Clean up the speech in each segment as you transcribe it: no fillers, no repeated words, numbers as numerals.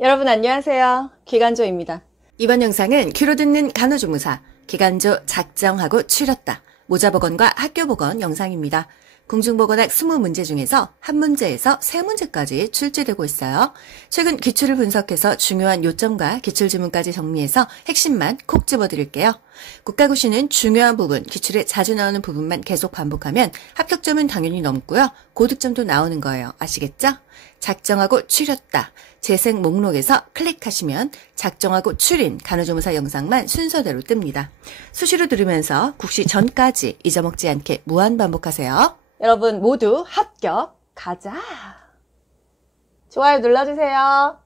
여러분 안녕하세요. 기간조입니다. 이번 영상은 귀로 듣는 간호조무사, 기간조 작정하고 추렸다, 모자보건과 학교보건 영상입니다. 공중보건학 20문제 중에서 한 문제에서 3문제까지 출제되고 있어요. 최근 기출을 분석해서 중요한 요점과 기출지문까지 정리해서 핵심만 콕 집어드릴게요. 국가고시는 중요한 부분, 기출에 자주 나오는 부분만 계속 반복하면 합격점은 당연히 넘고요. 고득점도 나오는 거예요. 아시겠죠? 작정하고 추렸다. 재생 목록에서 클릭하시면 작정하고 추린 간호조무사 영상만 순서대로 뜹니다. 수시로 들으면서 국시 전까지 잊어먹지 않게 무한 반복하세요. 여러분 모두 합격 가자. 좋아요 눌러주세요.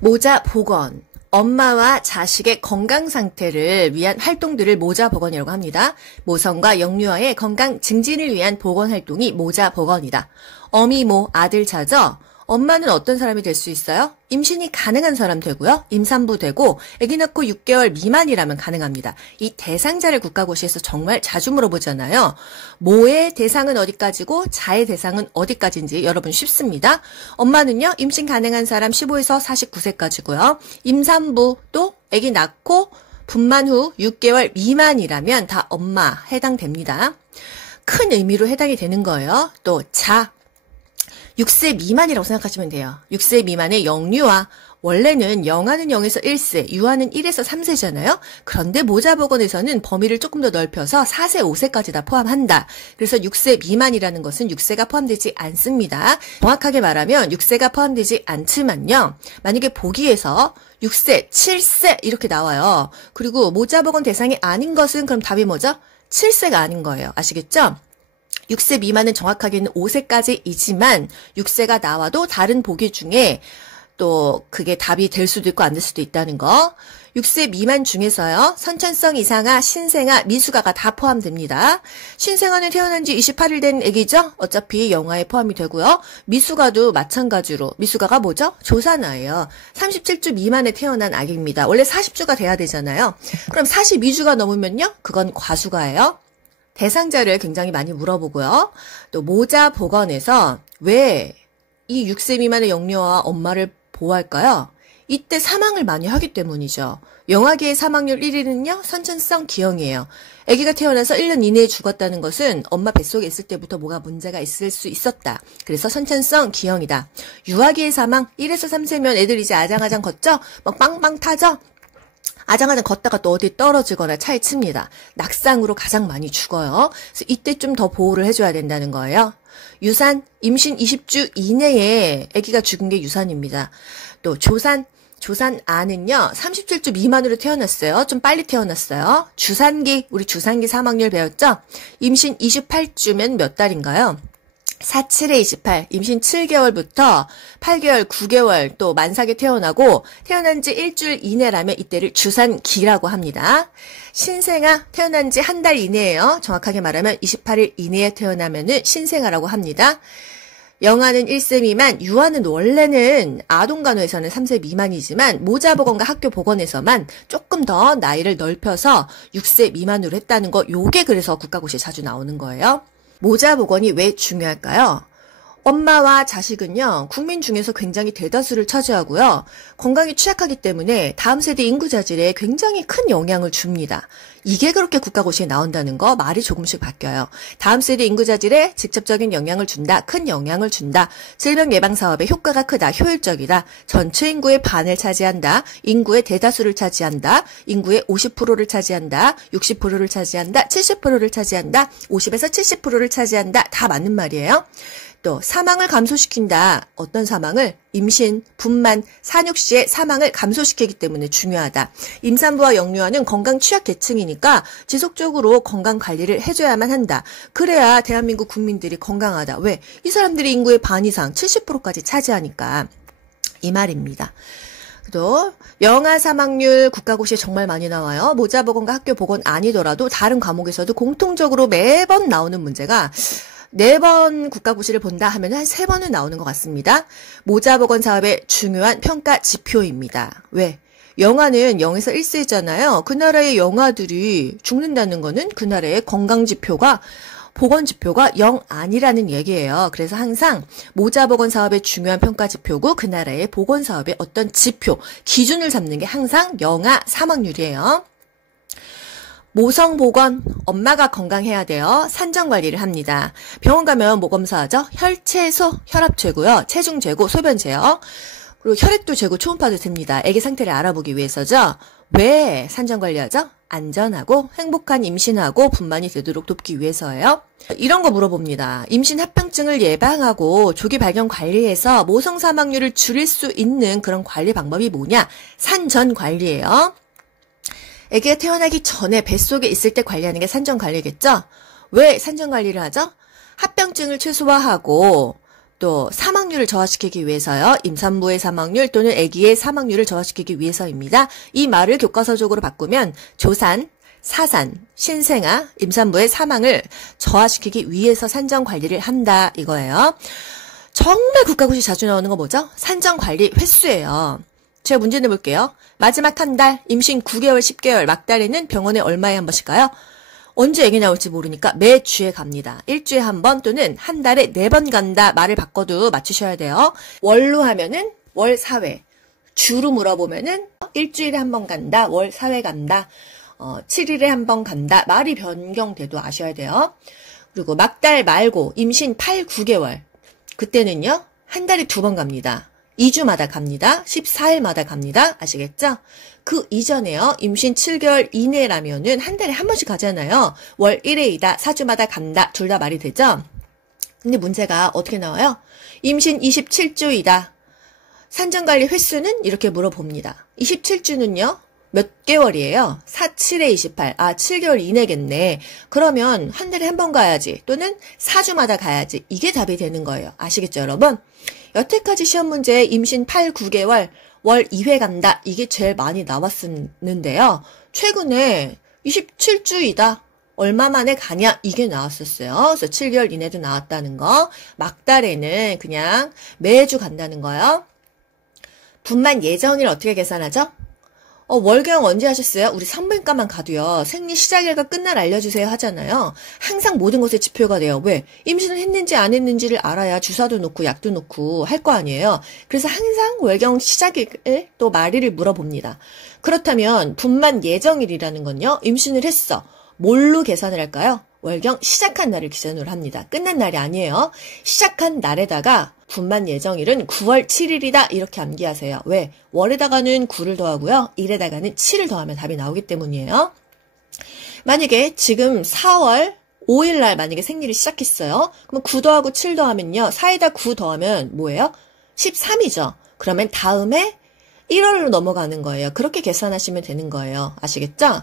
모자보건. 엄마와 자식의 건강 상태를 위한 활동들을 모자보건이라고 합니다. 모성과 영유아의 건강 증진을 위한 보건 활동이 모자보건이다. 어미모, 아들 찾아. 엄마는 어떤 사람이 될 수 있어요? 임신이 가능한 사람 되고요. 임산부 되고 아기 낳고 6개월 미만이라면 가능합니다. 이 대상자를 국가고시에서 정말 자주 물어보잖아요. 모의 대상은 어디까지고 자의 대상은 어디까지인지 여러분 쉽습니다. 엄마는요. 임신 가능한 사람 15에서 49세까지고요. 임산부 또 아기 낳고 분만 후 6개월 미만이라면 다 엄마 해당됩니다. 큰 의미로 해당이 되는 거예요. 또 6세 미만이라고 생각하시면 돼요. 6세 미만의 영유아. 원래는 영아는 0에서 1세, 유아는 1에서 3세잖아요. 그런데 모자보건에서는 범위를 조금 더 넓혀서 4세, 5세까지 다 포함한다. 그래서 6세 미만이라는 것은 6세가 포함되지 않습니다. 정확하게 말하면 6세가 포함되지 않지만요. 만약에 보기에서 6세, 7세 이렇게 나와요. 그리고 모자보건 대상이 아닌 것은 그럼 답이 뭐죠? 7세가 아닌 거예요. 아시겠죠? 6세 미만은 정확하게는 5세까지이지만 6세가 나와도 다른 보기 중에 또 그게 답이 될 수도 있고 안 될 수도 있다는 거. 6세 미만 중에서요. 선천성 이상아, 신생아, 미숙아가 다 포함됩니다. 신생아는 태어난 지 28일 된 아기죠. 어차피 영아에 포함이 되고요. 미숙아도 마찬가지로. 미숙아가 뭐죠? 조산아예요. 37주 미만에 태어난 아기입니다. 원래 40주가 돼야 되잖아요. 그럼 42주가 넘으면요. 그건 과수가예요. 대상자를 굉장히 많이 물어보고요. 또 모자보건에서 왜 이 6세 미만의 영유아와 엄마를 보호할까요? 이때 사망을 많이 하기 때문이죠. 영아기의 사망률 1위는요. 선천성 기형이에요. 아기가 태어나서 1년 이내에 죽었다는 것은 엄마 뱃속에 있을 때부터 뭐가 문제가 있을 수 있었다. 그래서 선천성 기형이다. 유아기의 사망 1에서 3세면 애들 이제 아장아장 걷죠? 막 빵빵 타죠? 아장아장 걷다가 또 어디 떨어지거나 차에 칩니다. 낙상으로 가장 많이 죽어요. 그래서 이때 좀 더 보호를 해줘야 된다는 거예요. 유산, 임신 20주 이내에 아기가 죽은 게 유산입니다. 또 조산아는요. 37주 미만으로 태어났어요. 좀 빨리 태어났어요. 주산기, 우리 주산기 사망률 배웠죠? 임신 28주면 몇 달인가요? 4, 7에 28, 임신 7개월부터 8개월, 9개월 또 만삭에 태어나고 태어난 지 일주일 이내라면 이때를 주산기라고 합니다. 신생아 태어난 지 한 달 이내예요. 정확하게 말하면 28일 이내에 태어나면은 신생아라고 합니다. 영아는 1세 미만, 유아는 원래는 아동간호에서는 3세 미만이지만 모자보건과 학교보건에서만 조금 더 나이를 넓혀서 6세 미만으로 했다는 거, 요게 그래서 국가고시에 자주 나오는 거예요. 모자보건이 왜 중요할까요? 엄마와 자식은요, 국민 중에서 굉장히 대다수를 차지하고요, 건강이 취약하기 때문에 다음 세대 인구 자질에 굉장히 큰 영향을 줍니다. 이게 그렇게 국가고시에 나온다는 거 말이 조금씩 바뀌어요. 다음 세대 인구 자질에 직접적인 영향을 준다, 큰 영향을 준다, 질병 예방 사업에 효과가 크다, 효율적이다, 전체 인구의 반을 차지한다, 인구의 대다수를 차지한다, 인구의 50%를 차지한다, 60%를 차지한다, 70%를 차지한다, 50에서 70%를 차지한다, 다 맞는 말이에요. 또 사망을 감소시킨다. 어떤 사망을? 임신, 분만, 산육 시의 사망을 감소시키기 때문에 중요하다. 임산부와 영유아는 건강 취약 계층이니까 지속적으로 건강 관리를 해줘야만 한다. 그래야 대한민국 국민들이 건강하다. 왜? 이 사람들이 인구의 반 이상 70%까지 차지하니까. 이 말입니다. 또 영아 사망률 국가고시에 정말 많이 나와요. 모자보건과 학교보건 아니더라도 다른 과목에서도 공통적으로 매번 나오는 문제가 4번 국가고시를 본다 하면 한 3번은 나오는 것 같습니다. 모자보건 사업의 중요한 평가 지표입니다. 왜? 영아는 0에서 1세잖아요. 그 나라의 영아들이 죽는다는 거는 그 나라의 건강 지표가 보건지표가 0 아니라는 얘기예요. 그래서 항상 모자보건 사업의 중요한 평가지표고 그 나라의 보건사업의 어떤 지표, 기준을 잡는 게 항상 영아 사망률이에요. 모성보건, 엄마가 건강해야 돼요. 산전관리를 합니다. 병원 가면 뭐 검사하죠? 혈채소, 혈압 재고요. 체중 재고, 소변 재요. 그리고 혈액도 재고 초음파도 됩니다. 아기 상태를 알아보기 위해서죠. 왜 산전관리하죠? 안전하고 행복한 임신하고 분만이 되도록 돕기 위해서예요. 이런 거 물어봅니다. 임신 합병증을 예방하고 조기 발견 관리해서 모성 사망률을 줄일 수 있는 그런 관리 방법이 뭐냐? 산전관리예요. 아기가 태어나기 전에 뱃속에 있을 때 관리하는 게 산전관리겠죠? 왜 산전관리를 하죠? 합병증을 최소화하고 또 사망률을 저하시키기 위해서요. 임산부의 사망률 또는 아기의 사망률을 저하시키기 위해서입니다. 이 말을 교과서적으로 바꾸면 조산, 사산, 신생아, 임산부의 사망을 저하시키기 위해서 산전관리를 한다 이거예요. 정말 국가고시 자주 나오는 거 뭐죠? 산전관리 횟수예요. 제가 문제 내볼게요. 마지막 한 달, 임신 9개월, 10개월, 막달에는 병원에 얼마에 한 번씩 가요? 언제 애기 나올지 모르니까 매주에 갑니다. 일주일에 한 번 또는 한 달에 4번 간다 말을 바꿔도 맞추셔야 돼요. 월로 하면은 월 4회. 주로 물어보면은 일주일에 한 번 간다, 월 4회 간다, 7일에 한 번 간다. 말이 변경돼도 아셔야 돼요. 그리고 막달 말고 임신 8, 9개월. 그때는요, 한 달에 2번 갑니다. 2주마다 갑니다. 14일마다 갑니다. 아시겠죠? 그 이전에요. 임신 7개월 이내라면은 한 달에 한 번씩 가잖아요. 월 1회이다. 4주마다 간다. 둘 다 말이 되죠? 근데 문제가 어떻게 나와요? 임신 27주이다. 산전관리 횟수는 이렇게 물어봅니다. 27주는요. 몇 개월이에요? 4, 7에 28. 7개월 이내겠네. 그러면 한 달에 한 번 가야지. 또는 4주마다 가야지. 이게 답이 되는 거예요. 아시겠죠, 여러분? 여태까지 시험 문제에 임신 8, 9개월, 월 2회 간다. 이게 제일 많이 나왔었는데요. 최근에 27주이다. 얼마 만에 가냐? 이게 나왔었어요. 그래서 7개월 이내도 나왔다는 거. 막달에는 그냥 매주 간다는 거요. 분만 예정일 어떻게 계산하죠? 월경 언제 하셨어요? 우리 산부인과만 가도요. 생리 시작일과 끝날 알려주세요 하잖아요. 항상 모든 것의 지표가 돼요. 왜? 임신을 했는지 안 했는지를 알아야 주사도 놓고 약도 놓고 할 거 아니에요. 그래서 항상 월경 시작일 또 말일을 물어봅니다. 그렇다면 분만 예정일이라는 건요. 임신을 했어. 뭘로 계산을 할까요? 월경 시작한 날을 기준으로 합니다. 끝난 날이 아니에요. 시작한 날에다가 분만 예정일은 9월 7일이다 이렇게 암기하세요. 왜? 월에다가는 9를 더하고요. 일에다가는 7을 더하면 답이 나오기 때문이에요. 만약에 지금 4월 5일 날 만약에 생리를 시작했어요. 그럼 9 더하고 7 더하면요. 4에다 9 더하면 뭐예요? 13이죠. 그러면 다음에 1월로 넘어가는 거예요. 그렇게 계산하시면 되는 거예요. 아시겠죠?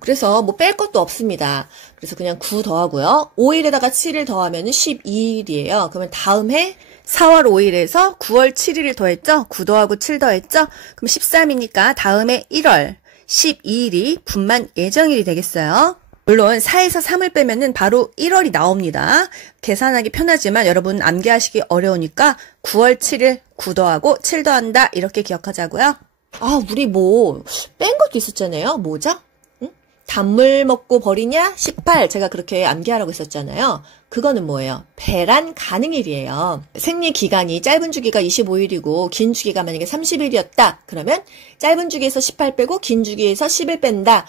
그래서 뭐 뺄 것도 없습니다. 그래서 그냥 9 더하고요. 5일에다가 7일 더하면 12일이에요. 그러면 다음 해 4월 5일에서 9월 7일을 더했죠? 9 더하고 7 더했죠? 그럼 13이니까 다음에 1월 12일이 분만 예정일이 되겠어요. 물론 4에서 3을 빼면은 바로 1월이 나옵니다. 계산하기 편하지만 여러분 암기하시기 어려우니까 9월 7일 9 더하고 7 더한다 이렇게 기억하자고요. 우리 뭐 뺀 것도 있었잖아요. 뭐죠? 단물 먹고 버리냐? 18. 제가 그렇게 암기하라고 했었잖아요. 그거는 뭐예요? 배란 가능일이에요. 생리 기간이 짧은 주기가 25일이고 긴 주기가 만약에 30일이었다. 그러면 짧은 주기에서 18 빼고 긴 주기에서 10일 뺀다.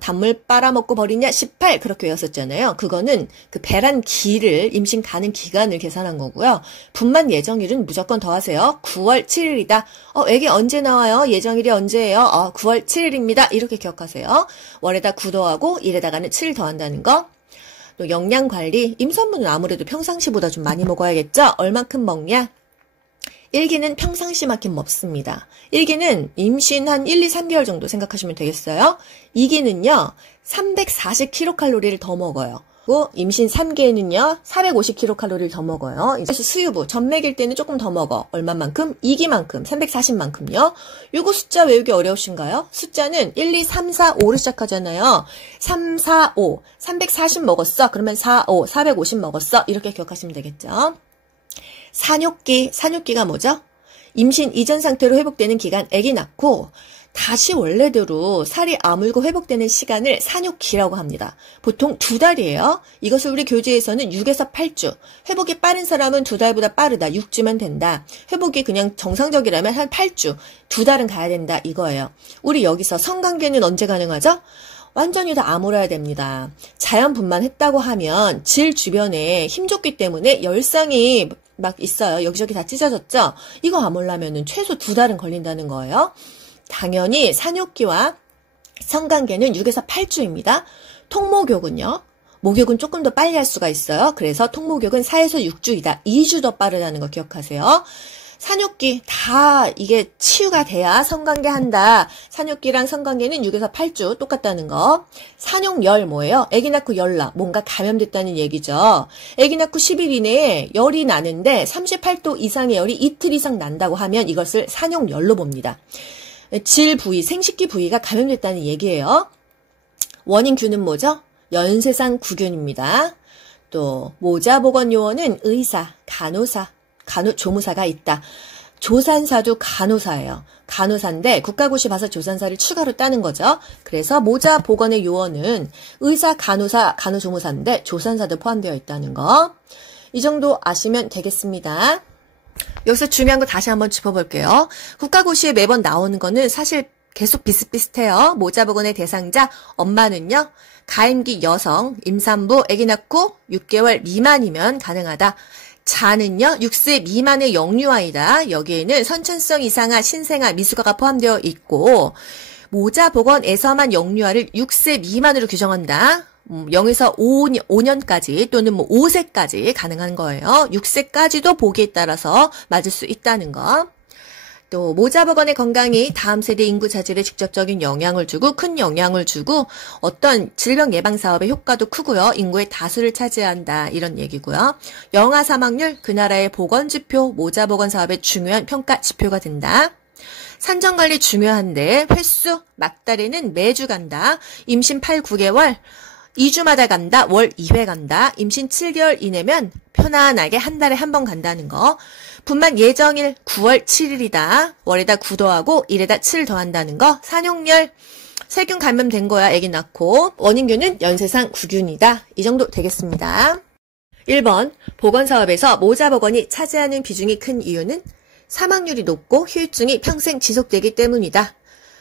단물 빨아먹고 버리냐? 18. 그렇게 외웠었잖아요. 그거는 그 배란 기를 임신 가능 기간을 계산한 거고요. 분만 예정일은 무조건 더하세요. 9월 7일이다. 애기 언제 나와요? 예정일이 언제예요? 9월 7일입니다. 이렇게 기억하세요. 월에다 9 더하고 일에다가는 7 더한다는 거. 또 영양관리, 임산부는 아무래도 평상시보다 좀 많이 먹어야겠죠? 얼만큼 먹냐? 1기는 평상시만큼 먹습니다. 1기는 임신 한 1, 2, 3개월 정도 생각하시면 되겠어요. 2기는요, 340kcal를 더 먹어요. 그리고 임신 3기에는요, 450kcal를 더 먹어요. 이제 수유부, 젖먹일 때는 조금 더 먹어. 얼마만큼? 2기만큼, 340만큼요. 요거 숫자 외우기 어려우신가요? 숫자는 1, 2, 3, 4, 5로 시작하잖아요. 3, 4, 5. 340 먹었어. 그러면 4, 5, 450 먹었어. 이렇게 기억하시면 되겠죠. 산욕기, 산욕기가 뭐죠? 임신 이전 상태로 회복되는 기간, 아기 낳고 다시 원래대로 살이 아물고 회복되는 시간을 산육기라고 합니다. 보통 2달이에요. 이것을 우리 교재에서는 6에서 8주. 회복이 빠른 사람은 2달보다 빠르다. 6주면 된다. 회복이 그냥 정상적이라면 한 8주. 2달은 가야 된다. 이거예요. 우리 여기서 성관계는 언제 가능하죠? 완전히 다 아물어야 됩니다. 자연분만 했다고 하면 질 주변에 힘줬기 때문에 열상이 막 있어요. 여기저기 다 찢어졌죠? 이거 아물려면 최소 2달은 걸린다는 거예요. 당연히 산육기와 성관계는 6에서 8주입니다. 통목욕은요. 목욕은 조금 더 빨리 할 수가 있어요. 그래서 통목욕은 4에서 6주이다. 2주 더 빠르다는 거 기억하세요. 산육기 다 이게 치유가 돼야 성관계 한다. 산육기랑 성관계는 6에서 8주 똑같다는 거. 산육열 뭐예요? 아기 낳고 열나. 뭔가 감염됐다는 얘기죠. 아기 낳고 10일 이내에 열이 나는데 38도 이상의 열이 이틀 이상 난다고 하면 이것을 산육열로 봅니다. 질 부위, 생식기 부위가 감염됐다는 얘기예요. 원인균은 뭐죠? 연쇄상 구균입니다. 또 모자보건 요원은 의사, 간호사, 조무사가 있다. 조산사도 간호사예요. 간호사인데 국가고시 봐서 조산사를 추가로 따는 거죠. 그래서 모자보건의 요원은 의사, 간호사, 간호조무사인데 조산사도 포함되어 있다는 거. 이 정도 아시면 되겠습니다. 여기서 중요한 거 다시 한번 짚어볼게요. 국가고시에 매번 나오는 거는 사실 계속 비슷비슷해요. 모자보건의 대상자, 엄마는요. 가임기 여성, 임산부, 아기 낳고 6개월 미만이면 가능하다. 자는요. 6세 미만의 영유아이다. 여기에는 선천성 이상아, 신생아, 미숙아가 포함되어 있고 모자보건에서만 영유아를 6세 미만으로 규정한다. 0에서 5년까지 또는 5세까지 가능한 거예요. 6세까지도 보기에 따라서 맞을 수 있다는 거. 또 모자보건의 건강이 다음 세대 인구 차질에 직접적인 영향을 주고 큰 영향을 주고 어떤 질병 예방 사업의 효과도 크고요. 인구의 다수를 차지한다. 이런 얘기고요. 영아 사망률 그 나라의 보건 지표 모자보건 사업의 중요한 평가 지표가 된다. 산정관리 중요한데 횟수 막달에는 매주 간다. 임신 8, 9개월 2주마다 간다. 월 2회 간다. 임신 7개월 이내면 편안하게 한 달에 한 번 간다는 거. 분만 예정일 9월 7일이다. 월에다 9 더하고 1에다 7 더한다는 거. 산육열 세균 감염된 거야. 아기 낳고. 원인균은 연쇄상 구균이다. 이 정도 되겠습니다. 1번 보건사업에서 모자보건이 차지하는 비중이 큰 이유는 사망률이 높고 후유증이 평생 지속되기 때문이다.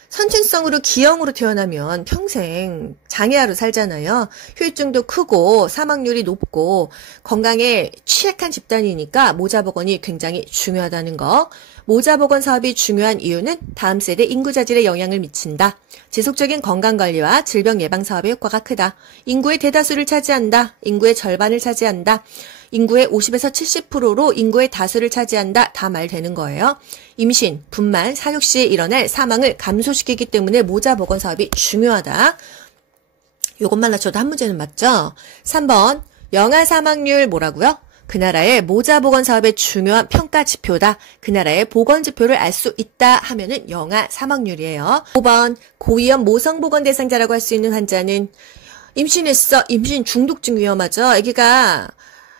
선천성으로 기형으로 태어나면 평생 장애아로 살잖아요. 후유증도 크고 사망률이 높고 건강에 취약한 집단이니까 모자보건이 굉장히 중요하다는 거. 모자보건 사업이 중요한 이유는 다음 세대 인구 자질에 영향을 미친다. 지속적인 건강관리와 질병 예방 사업의 효과가 크다. 인구의 대다수를 차지한다. 인구의 절반을 차지한다. 인구의 50에서 70%로 인구의 다수를 차지한다. 다 말되는 거예요. 임신, 분만, 사육 시에 일어날 사망을 감소시키기 때문에 모자보건 사업이 중요하다. 요것만 낮춰도 한 문제는 맞죠? 3번 영아 사망률 뭐라고요? 그 나라의 모자보건 사업의 중요한 평가 지표다. 그 나라의 보건 지표를 알 수 있다 하면은 영아 사망률이에요. 5번 고위험 모성보건 대상자라고 할 수 있는 환자는 임신했어. 임신 중독증 위험하죠. 아기가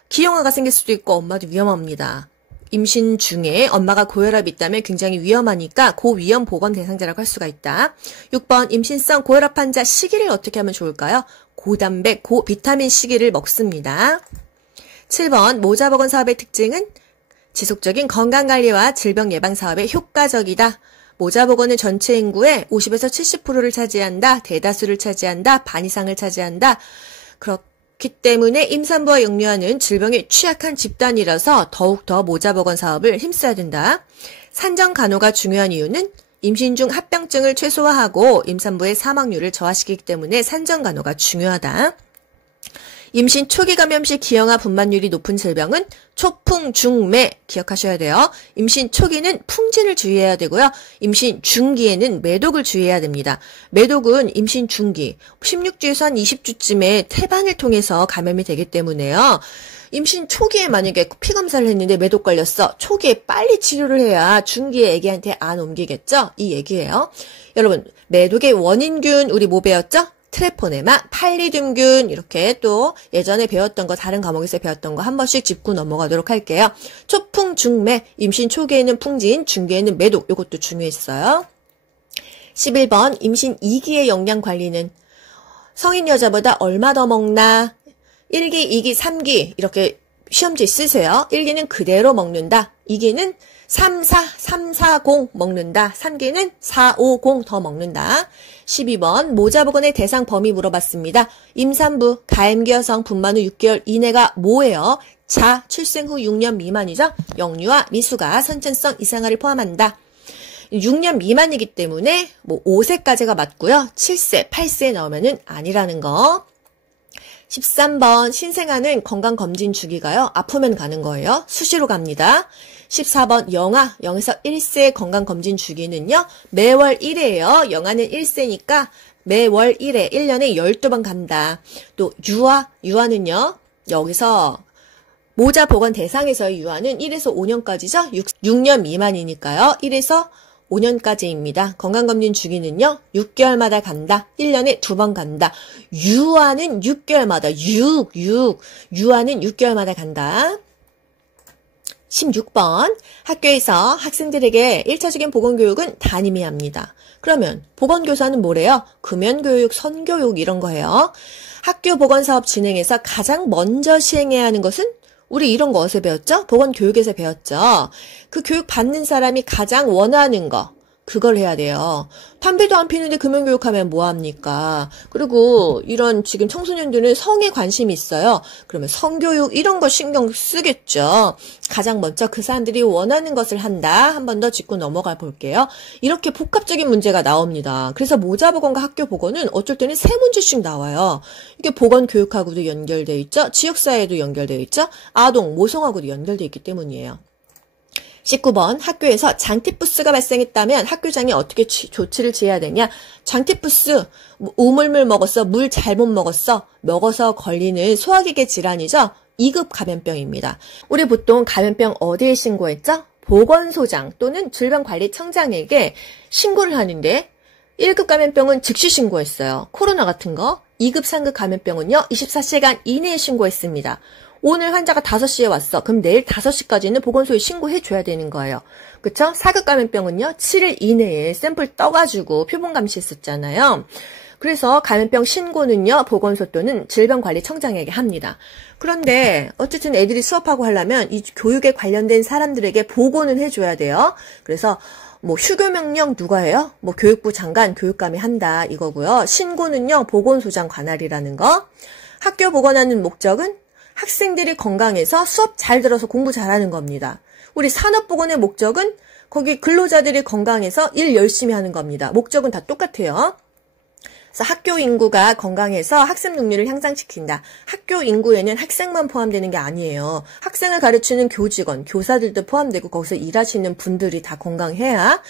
기형아가 생길 수도 있고 엄마도 위험합니다. 임신 중에 엄마가 고혈압이 있다면 굉장히 위험하니까 고위험 보건 대상자라고 할 수가 있다. 6번 임신성 고혈압 환자 시기를 어떻게 하면 좋을까요? 고단백, 고비타민 시기를 먹습니다. 7번 모자보건 사업의 특징은 지속적인 건강관리와 질병 예방 사업에 효과적이다. 모자보건은 전체 인구의 50에서 70%를 차지한다. 대다수를 차지한다. 반 이상을 차지한다. 그렇기 때문에 임산부와 영유아는 질병에 취약한 집단이라서 더욱더 모자보건 사업을 힘써야 된다. 산정 간호가 중요한 이유는 임신 중 합병증을 최소화하고 임산부의 사망률을 저하시키기 때문에 산정 간호가 중요하다. 임신 초기 감염 시 기형아 분만율이 높은 질병은 초풍, 중매 기억하셔야 돼요. 임신 초기는 풍진을 주의해야 되고요. 임신 중기에는 매독을 주의해야 됩니다. 매독은 임신 중기, 16주에서 한 20주쯤에 태반을 통해서 감염이 되기 때문에요. 임신 초기에 만약에 피검사를 했는데 매독 걸렸어. 초기에 빨리 치료를 해야 중기에 애기한테 안 옮기겠죠? 이 얘기예요. 여러분, 매독의 원인균 우리 뭐 배웠죠? 트레포네마, 팔리듐균 이렇게 또 예전에 배웠던 거 다른 과목에서 배웠던 거 한 번씩 짚고 넘어가도록 할게요. 초풍, 중매, 임신 초기에는 풍진, 중기에는 매독 이것도 중요했어요. 11번 임신 2기의 영양 관리는 성인 여자보다 얼마 더 먹나? 1기, 2기, 3기 이렇게 시험지 쓰세요. 1기는 그대로 먹는다. 2기는 3, 4, 0 먹는다. 3기는 4, 5, 0 더 먹는다. 12번 모자보건의 대상 범위 물어봤습니다. 임산부, 가임기 여성, 분만 후 6개월 이내가 뭐예요? 자, 출생 후 6년 미만이죠. 영유아, 미숙아, 선천성 이상아를 포함한다. 6년 미만이기 때문에 5세까지가 맞고요. 7세, 8세에 나오면은 아니라는 거. 13번 신생아는 건강검진 주기가요. 아프면 가는 거예요. 수시로 갑니다. 14번 영아 0에서 1세 건강검진 주기는요. 매월 1회예요. 영아는 1세니까 매월 1회 1년에 12번 간다. 또 유아는요. 여기서 모자 보건 대상에서의 유아는 1에서 5년까지죠. 6년 미만이니까요. 1에서 5년까지입니다. 건강검진 주기는요. 6개월마다 간다. 1년에 2번 간다. 유아는 6개월마다 유아는 6개월마다 간다. 16번 학교에서 학생들에게 1차적인 보건교육은 담임이 합니다. 그러면 보건교사는 뭐래요? 금연교육, 선교육 이런 거예요. 학교 보건사업 진행에서 가장 먼저 시행해야 하는 것은 우리 이런 거 어디서 배웠죠? 보건교육에서 배웠죠. 그 교육 받는 사람이 가장 원하는 거 그걸 해야 돼요. 담배도 안 피는데 금연교육하면 뭐합니까? 그리고 이런 지금 청소년들은 성에 관심이 있어요. 그러면 성교육 이런 거 신경 쓰겠죠. 가장 먼저 그 사람들이 원하는 것을 한다. 한 번 더 짚고 넘어가 볼게요. 이렇게 복합적인 문제가 나옵니다. 그래서 모자보건과 학교보건은 어쩔 때는 3문제씩 나와요. 이게 보건교육하고도 연결되어 있죠. 지역사회도 연결되어 있죠. 아동, 모성하고도 연결되어 있기 때문이에요. 19번 학교에서 장티푸스가 발생했다면 학교장이 어떻게 조치를 취해야 되냐. 장티푸스 우물물 먹었어. 물 잘못 먹었어. 먹어서 걸리는 소화기계 질환이죠. 2급 감염병입니다. 우리 보통 감염병 어디에 신고했죠? 보건소장 또는 질병관리청장에게 신고를 하는데 1급 감염병은 즉시 신고했어요. 코로나 같은 거. 2급, 3급 감염병은요. 24시간 이내에 신고했습니다. 오늘 환자가 5시에 왔어. 그럼 내일 5시까지는 보건소에 신고해줘야 되는 거예요. 그쵸? 4급 감염병은요. 7일 이내에 샘플 떠가지고 표본 감시했었잖아요. 그래서 감염병 신고는요. 보건소 또는 질병관리청장에게 합니다. 그런데 어쨌든 애들이 수업하고 하려면 이 교육에 관련된 사람들에게 보고는 해줘야 돼요. 그래서 휴교명령 누가 해요? 교육부 장관, 교육감이 한다 이거고요. 신고는요. 보건소장 관할이라는 거. 학교 보건하는 목적은 학생들이 건강해서 수업 잘 들어서 공부 잘하는 겁니다. 우리 산업보건의 목적은 거기 근로자들이 건강해서 일 열심히 하는 겁니다. 목적은 다 똑같아요. 그래서 학교 인구가 건강해서 학습 능률을 향상시킨다. 학교 인구에는 학생만 포함되는 게 아니에요. 학생을 가르치는 교직원, 교사들도 포함되고 거기서 일하시는 분들이 다 건강해야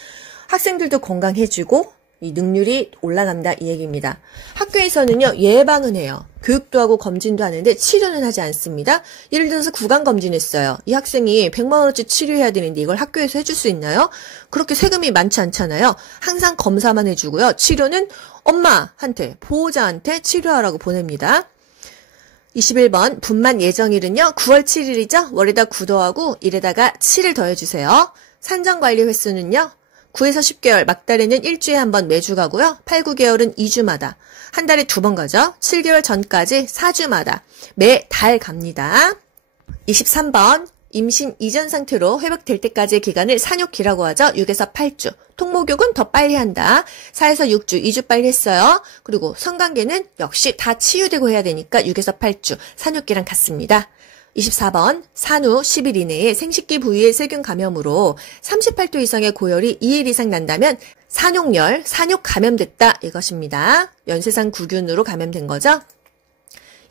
학생들도 건강해지고 이 능률이 올라간다 이 얘기입니다. 학교에서는요. 예방은 해요. 교육도 하고 검진도 하는데 치료는 하지 않습니다. 예를 들어서 구강검진했어요. 이 학생이 100만 원어치 치료해야 되는데 이걸 학교에서 해줄 수 있나요? 그렇게 세금이 많지 않잖아요. 항상 검사만 해주고요. 치료는 엄마한테, 보호자한테 치료하라고 보냅니다. 21번 분만 예정일은요. 9월 7일이죠. 월에다 9 더하고 1에다가 7을 더해주세요. 산정관리 횟수는요. 9에서 10개월, 막달에는 일주일에 한 번 매주 가고요. 8, 9개월은 2주마다. 한 달에 2번 가죠. 7개월 전까지 4주마다. 매달 갑니다. 23번 임신 이전 상태로 회복될 때까지의 기간을 산육기라고 하죠. 6에서 8주. 통목욕은 더 빨리 한다. 4에서 6주, 2주 빨리 했어요. 그리고 성관계는 역시 다 치유되고 해야 되니까 6에서 8주. 산육기랑 같습니다. 24번 산후 10일 이내에 생식기 부위의 세균 감염으로 38도 이상의 고열이 2일 이상 난다면 산욕열, 산욕 감염됐다 이것입니다. 연쇄상 구균으로 감염된 거죠.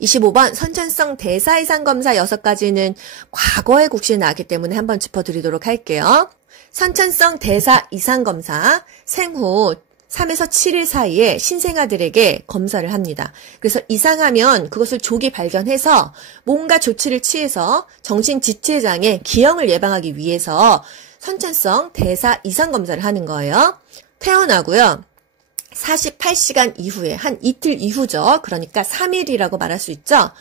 25번 선천성 대사 이상 검사 6가지는 과거의 국시에 나왔기 때문에 한번 짚어드리도록 할게요. 선천성 대사 이상 검사 생후 3에서 7일 사이에 신생아들에게 검사를 합니다. 그래서 이상하면 그것을 조기 발견해서 뭔가 조치를 취해서 정신지체장애, 기형을 예방하기 위해서 선천성 대사 이상 검사를 하는 거예요. 태어나고요. 48시간 이후에 한 이틀 이후죠. 그러니까 3일이라고 말할 수 있죠.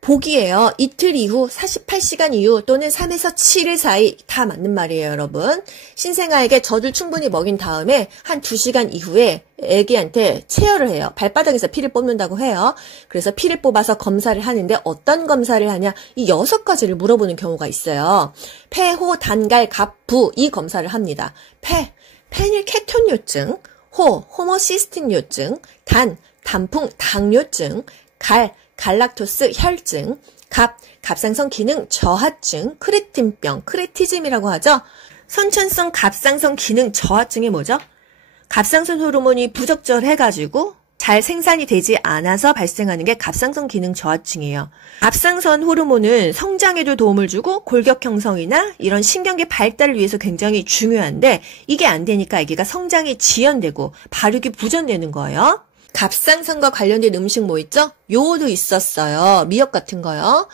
복이에요. 이틀 이후, 48시간 이후 또는 3에서 7일 사이 다 맞는 말이에요, 여러분. 신생아에게 젖을 충분히 먹인 다음에 한 2시간 이후에 애기한테 체열을 해요. 발바닥에서 피를 뽑는다고 해요. 그래서 피를 뽑아서 검사를 하는데 어떤 검사를 하냐? 이 6가지를 물어보는 경우가 있어요. 폐, 호, 단갈, 갑, 부 이 검사를 합니다. 폐, 페닐케톤요증, 호, 호모시스틴요증, 단, 단풍 당뇨증, 갈, 갈락토스 혈증, 갑, 갑상선 기능 저하증, 크레틴병, 크레티즘이라고 하죠. 선천성 갑상선 기능 저하증이 뭐죠? 갑상선 호르몬이 부적절해가지고 잘 생산이 되지 않아서 발생하는 게 갑상선 기능 저하증이에요. 갑상선 호르몬은 성장에도 도움을 주고 골격 형성이나 이런 신경계 발달을 위해서 굉장히 중요한데 이게 안 되니까 아기가 성장이 지연되고 발육이 부전되는 거예요. 갑상선과 관련된 음식 뭐 있죠? 요도 있었어요. 미역 같은 거요.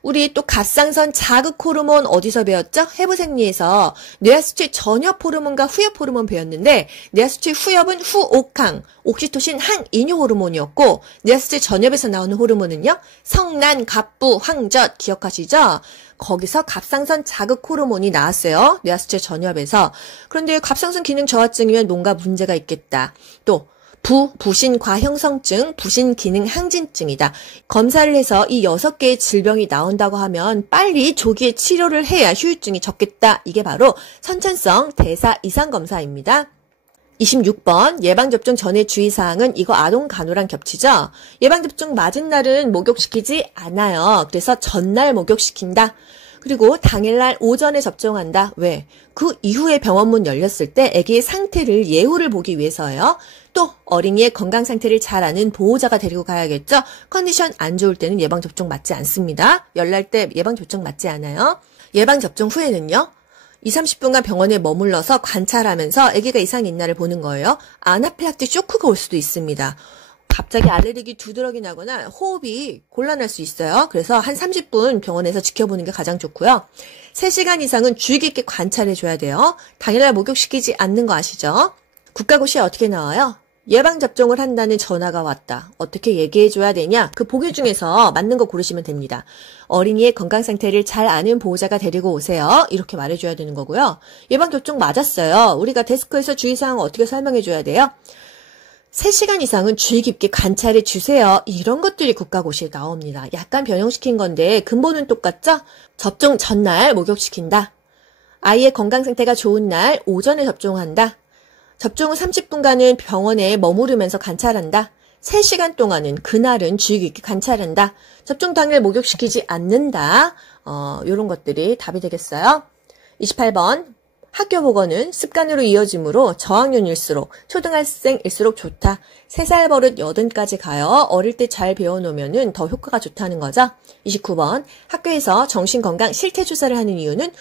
우리 또 갑상선 자극 호르몬 어디서 배웠죠? 해부생리에서 뇌하수체 전엽 호르몬과 후엽 호르몬 배웠는데 뇌하수체 후엽은 후옥항, 옥시토신 항인유 호르몬이었고 뇌하수체 전엽에서 나오는 호르몬은요. 성난, 갑부, 황젓 기억하시죠? 거기서 갑상선 자극 호르몬이 나왔어요. 뇌하수체 전엽에서. 그런데 갑상선 기능 저하증이면 뭔가 문제가 있겠다. 또 부신 과형성증, 부신 기능 항진증이다. 검사를 해서 이 6개의 질병이 나온다고 하면 빨리 조기에 치료를 해야 후유증이 적겠다. 이게 바로 선천성 대사 이상 검사입니다. 26번 예방접종 전에 주의사항은 이거 아동 간호랑 겹치죠? 예방접종 맞은 날은 목욕시키지 않아요. 그래서 전날 목욕시킨다. 그리고 당일날 오전에 접종한다. 왜? 그 이후에 병원문 열렸을 때 아기의 상태를 예후를 보기 위해서요. 또 어린이의 건강 상태를 잘 아는 보호자가 데리고 가야겠죠. 컨디션 안 좋을 때는 예방접종 맞지 않습니다. 열날 때 예방접종 맞지 않아요. 예방접종 후에는요. 20-30분간 병원에 머물러서 관찰하면서 아기가 이상이 있나를 보는 거예요. 아나필락틱 쇼크가 올 수도 있습니다. 갑자기 알레르기 두드러기 나거나 호흡이 곤란할 수 있어요. 그래서 한 30분 병원에서 지켜보는 게 가장 좋고요. 3시간 이상은 주의 깊게 관찰해줘야 돼요. 당일날 목욕시키지 않는 거 아시죠? 국가고시에 어떻게 나와요? 예방접종을 한다는 전화가 왔다. 어떻게 얘기해줘야 되냐? 그 보기 중에서 맞는 거 고르시면 됩니다. 어린이의 건강 상태를 잘 아는 보호자가 데리고 오세요. 이렇게 말해줘야 되는 거고요. 예방접종 맞았어요. 우리가 데스크에서 주의사항 어떻게 설명해줘야 돼요? 3시간 이상은 주의 깊게 관찰해 주세요. 이런 것들이 국가고시에 나옵니다. 약간 변형시킨 건데 근본은 똑같죠? 접종 전날 목욕시킨다. 아이의 건강 상태가 좋은 날 오전에 접종한다. 접종 후 30분간은 병원에 머무르면서 관찰한다. 3시간 동안은 그날은 주의 깊게 관찰한다. 접종 당일 목욕시키지 않는다. 이런 것들이 답이 되겠어요. 28번 학교 보건은 습관으로 이어지므로 저학년일수록 초등학생일수록 좋다. 3살 버릇 80까지 가요. 어릴 때 잘 배워놓으면 더 효과가 좋다는 거죠. 29번 학교에서 정신건강 실태조사를 하는 이유는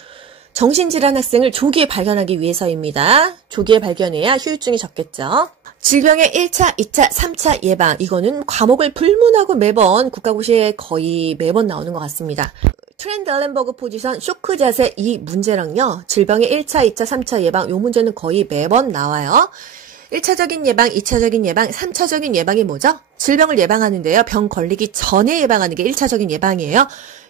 정신질환 학생을 조기에 발견하기 위해서입니다. 조기에 발견해야 후유증이 적겠죠. 질병의 1차, 2차, 3차 예방. 이거는 과목을 불문하고 매번 국가고시에 거의 매번 나오는 것 같습니다. 트렌드 알렌버그 포지션 쇼크 자세 이 문제랑요. 질병의 1차, 2차, 3차 예방. 이 문제는 거의 매번 나와요. 1차적인 예방, 2차적인 예방, 3차적인 예방이 뭐죠? 질병을 예방하는데요. 병 걸리기 전에 예방하는 게 1차적인 예방이에요.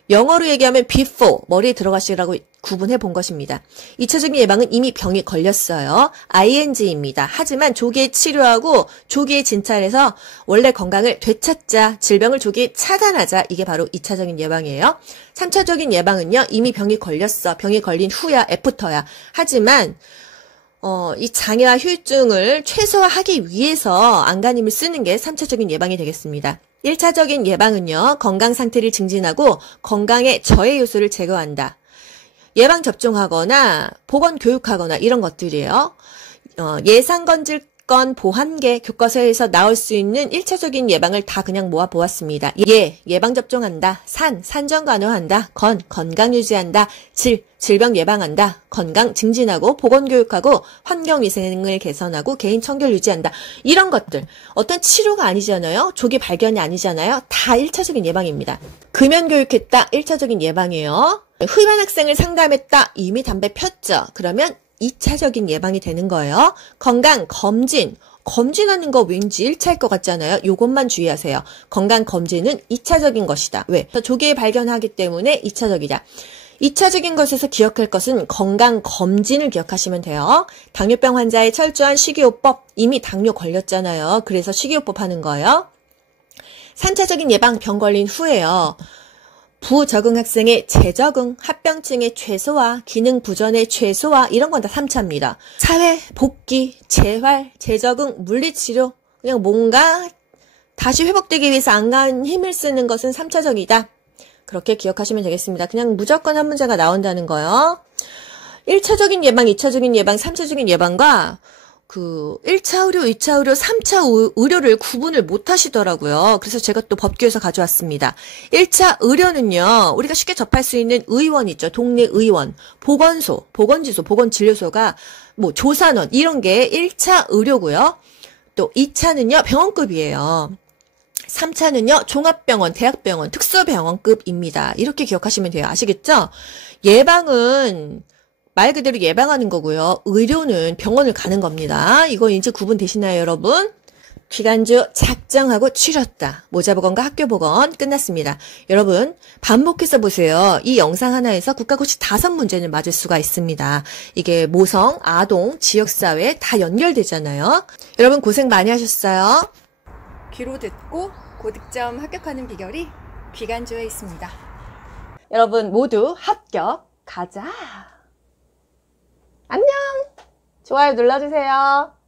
영어로 얘기하면 before, 머리에 들어가시라고 구분해 본 것입니다. 2차적인 예방은 이미 병이 걸렸어요. ing입니다. 하지만 조기에 치료하고 조기에 진찰해서 원래 건강을 되찾자, 질병을 조기에 차단하자. 이게 바로 2차적인 예방이에요. 3차적인 예방은요. 이미 병이 걸렸어. 병이 걸린 후야, 애프터야. 하지만 이 장애와 후유증을 최소화하기 위해서 안간힘을 쓰는 게 3차적인 예방이 되겠습니다. 1차적인 예방은요. 건강 상태를 증진하고 건강의 저해 요소를 제거한다. 예방접종하거나 보건교육하거나 이런 것들이에요. 예상건질건 보한계 교과서에서 나올 수 있는 1차적인 예방을 다 그냥 모아보았습니다. 예방접종한다. 산전간호한다. 건강 유지한다. 질병 예방한다. 건강 증진하고 보건교육하고 환경위생을 개선하고 개인 청결 유지한다. 이런 것들 어떤 치료가 아니잖아요. 조기 발견이 아니잖아요. 다 1차적인 예방입니다. 금연교육했다. 1차적인 예방이에요. 흡연 학생을 상담했다. 이미 담배 폈죠. 그러면 2차적인 예방이 되는 거예요. 건강, 검진, 검진하는 거 왠지 1차일 것 같잖아요. 요것만 주의하세요. 건강검진은 2차적인 것이다. 왜? 더 조기에 발견하기 때문에 2차적이다. 2차적인 것에서 기억할 것은 건강검진을 기억하시면 돼요. 당뇨병 환자의 철저한 식이요법, 이미 당뇨 걸렸잖아요. 그래서 식이요법 하는 거예요. 3차적인 예방, 병 걸린 후에요. 부적응 학생의 재적응, 합병증의 최소화, 기능 부전의 최소화, 이런 건 다 3차입니다. 사회, 복귀, 재활, 재적응, 물리치료, 그냥 뭔가 다시 회복되기 위해서 안간 힘을 쓰는 것은 3차적이다. 그렇게 기억하시면 되겠습니다. 그냥 무조건 한 문제가 나온다는 거요. 1차적인 예방, 2차적인 예방, 3차적인 예방과 1차 의료, 2차 의료, 3차 의료를 구분을 못 하시더라고요. 그래서 제가 또 법규에서 가져왔습니다. 1차 의료는요, 우리가 쉽게 접할 수 있는 의원 있죠. 동네 의원, 보건소, 보건지소, 보건진료소가 조산원, 이런 게 1차 의료고요. 또 2차는요, 병원급이에요. 3차는요, 종합병원, 대학병원, 특수병원급입니다. 이렇게 기억하시면 돼요. 아시겠죠? 예방은 말 그대로 예방하는 거고요. 의료는 병원을 가는 겁니다. 이거 이제 구분되시나요, 여러분? 기간주 작정하고 치렀다. 모자보건과 학교보건 끝났습니다. 여러분, 반복해서 보세요. 이 영상 하나에서 국가고시 5문제는 맞을 수가 있습니다. 이게 모성, 아동, 지역사회 다 연결되잖아요. 여러분 고생 많이 하셨어요. 귀로 듣고 고득점 합격하는 비결이 기간주에 있습니다. 여러분 모두 합격. 가자. 안녕. 좋아요 눌러주세요.